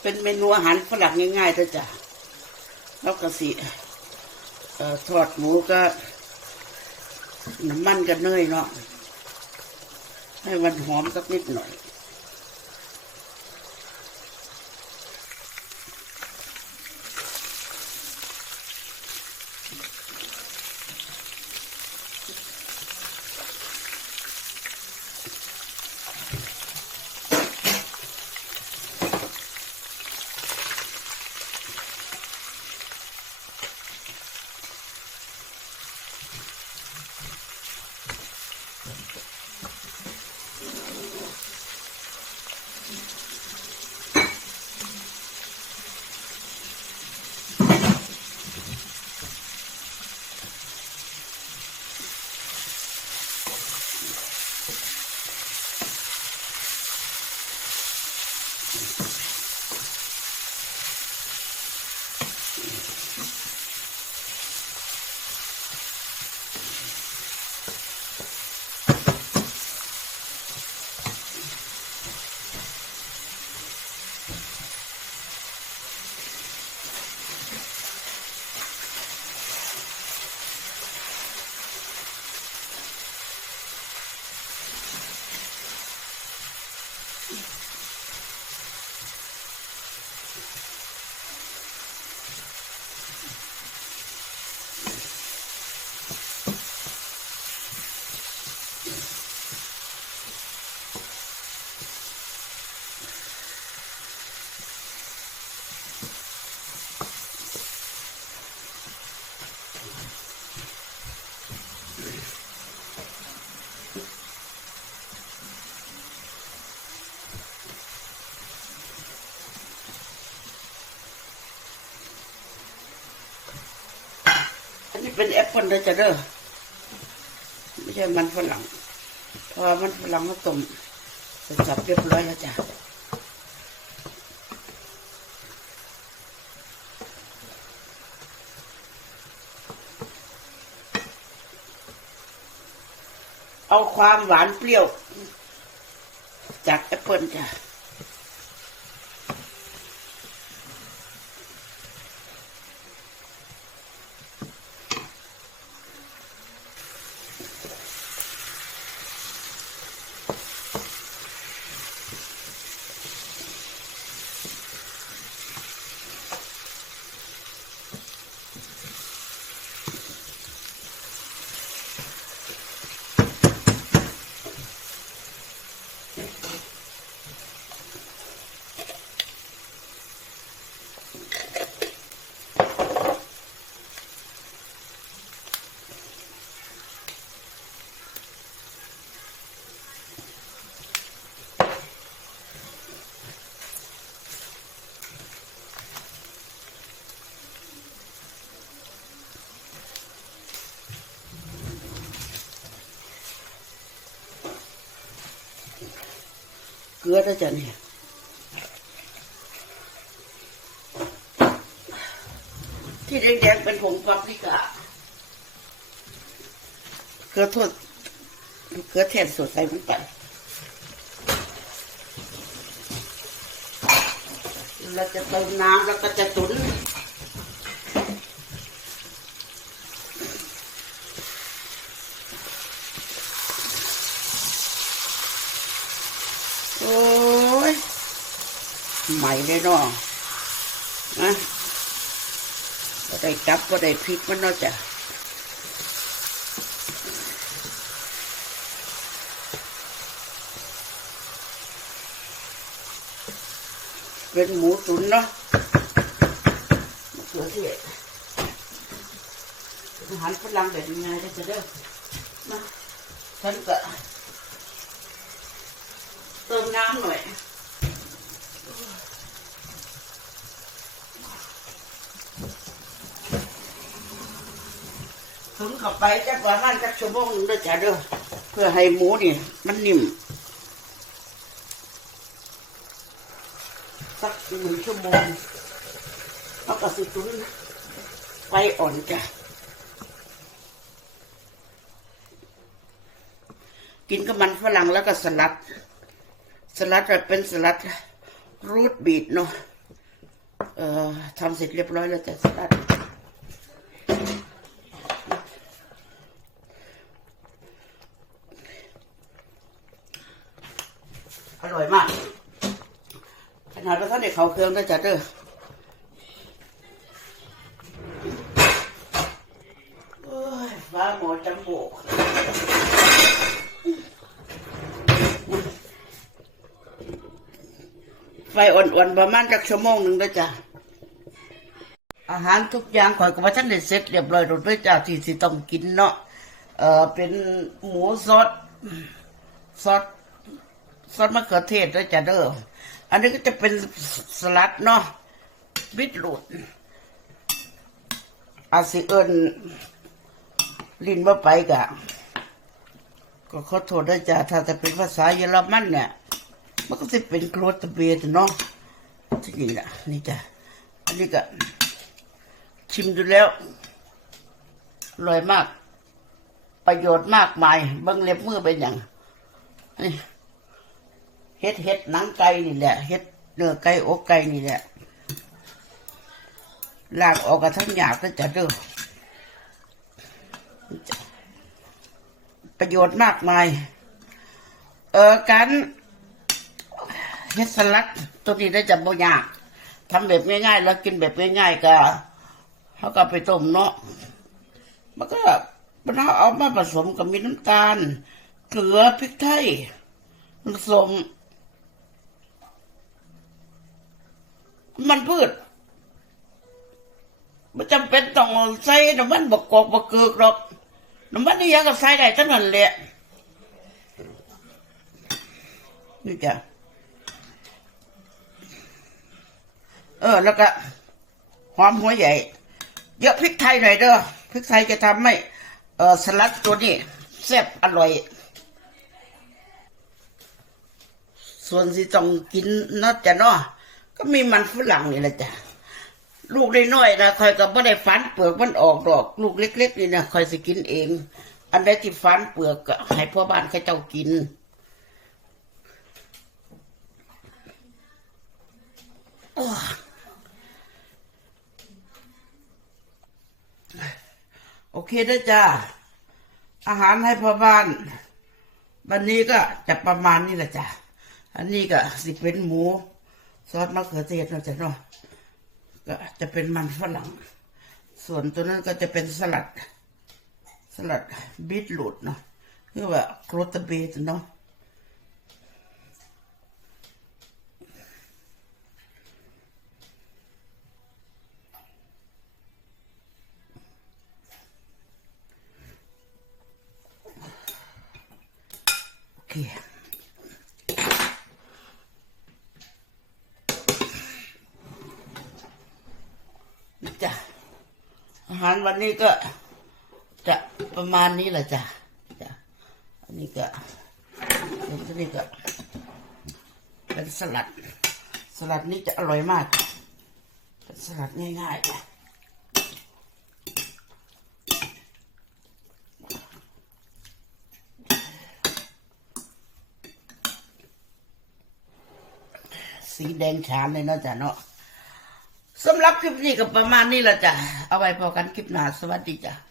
เป็นเมนูอาหารฝรั่งง่ายๆเถอะจ้ะแล้วก็สิเอ่อทอดหมูก็น้ำมันกับเนยเนาะให้มันหอมสักนิดหน่อย เป็นแอปเปิลเลยจ้ะเด้อไม่ใช่มันฝรั่งเพอมันฝรั่งมาต้มสจับเรียบร้อยแล้วจ้ะเอาความหวานเปรี้ยว จากแอปเปิลจ้ะ เกลือด้วยจ้ะเนี่ยที่แดงๆเป็นผงปาปริก้าเกลือทอดเกลือแทนสดใส่ลงไปเราจะเติมน้ำแล้วก็จะตุ๋น ใหม่เนาะนะก็ได้กลับก็ได้พริกมันนาะจ้ะเป็นหมูตุ๋นเนาะมะเขือเทศอาหารฝรั่งแบบง่ายๆจะเด้อมาฉันก็เติมน้ำหน่อย ถึงเข้าไปจักประมาณจักชั่วโมงหนึงเด้อจ้ะเด้อเพื่อให้หมูนี่ มันนิ่มสักหนึ่งชั่วโมงแล้วก็สิตุ๋นไฟอ่อนจ้ะกินกับมันฝรั่งแล้วก็สลัด สลัดแบบเป็นสลัดรูทบีทเนาะเอ่อทำเสร็จเรียบร้อยแล้วจ้ะสลัดอร่อยมาก ข นาดว่าท่านในเขาเครื่องได้จัดเด้อโอ้ยฟ้าหมอจำโบกไฟอ่อนๆประมาณจักชั่วโมงหนึ่งด้วยจ้ะ อาหารทุกอย่างข่อยก็ว่าท่านได้เสร็จเรียบร้อยหมดด้วยจ้ะที่สิต้องกินเนาะ เอ่อเป็นหมูซอสซอสซอสมะเขือเทศด้วยจ้ะเด้อ อันนี้ก็จะเป็นสลัดเนาะบิดรูดอาสิเอิญลินว่าไปกะ ก็ขอโทษด้วยจ้ะถ้าจะเป็นภาษาเยอรมันเนี่ย มันก็จะเป็นโครตเบตเนาะที่นี่แหละนี่จ้ะอันนี้ก็ชิมดูแล้วอร่อยมาก ประโยชน์มากมายเบิ้งเล็บมือเป็นอย่างนี่ เฮ็ดเฮ็ดหนังไก่นี่แหละเฮ็ดเนื้อไก่อกไก่นี่แหละลากออกกระทั้งหยาบก็จะเด้อประโยชน์มากมาย เออการเฮ็ดสลัดตัวนี้ได้จับบ่ยากทำแบบง่ายๆ แล้วกินแบบง่ายๆก็เขาก็ไปต้มเนาะมันก็มันเอาเอามาผสมกับมีน้ำตาล เกลือพริกไทยผสม มันพืชไม่จำเป็นต้องใส่น้ำมันบกกอกบกเกือกหรอกน้ำมันนี่ยังก็ใส่ได้ทั้งนั้นแหละนี่จ้ะเออ แล้วก็หอมหัวใหญ่ เยอะพริกไทยหน่อยเด้อพริกไทยจะทำให้เออสลัดตัวนี้แซ่บอร่อย ส่วนที่ต้องกินนอะจ้ะเนาะ ก็มีมันฝรั่งนี่แหละจ้ะลูกได้น้อยๆนะคอยก็ไม่ได้ฟันเปลือกมันออกดอก ลูกเล็ก ๆ นี่นะคอยสิกินเอง อันใดที่ฟันเปลือกก็ให้พ่อบ้านเขาเจ้ากินโอเคด้วยจ้าอาหารให้พ่อบ้าน วันนี้ก็จะประมาณนี้แหละจ้ะอันนี้ก็สิเป็นหมู ซอสมะเขือเทศนะจ๊ะเนาะก็จะเป็นมันฝรั่ง ส่วนตัวนั้นก็จะเป็นสลัด สลัดบีทรูทเนาะคือว่าโครตเบตเนาะ โอเค นี่จ้ะ อาหาร วันนี้ก็จะประมาณนี้แหละจ้ะจ้ะอันนี้ก็ส่วนนี้ก็เป็นสลัด สลัดนี้จะอร่อยมากเป็นสลัดง่ายๆสีแดงฉานเลยเนาะจ้ะเนาะ สำหรับคลิปนี้ก็ประมาณนี้ละจ้ะ เอาไว้พอกันคลิปหน้า สวัสดีจ้ะ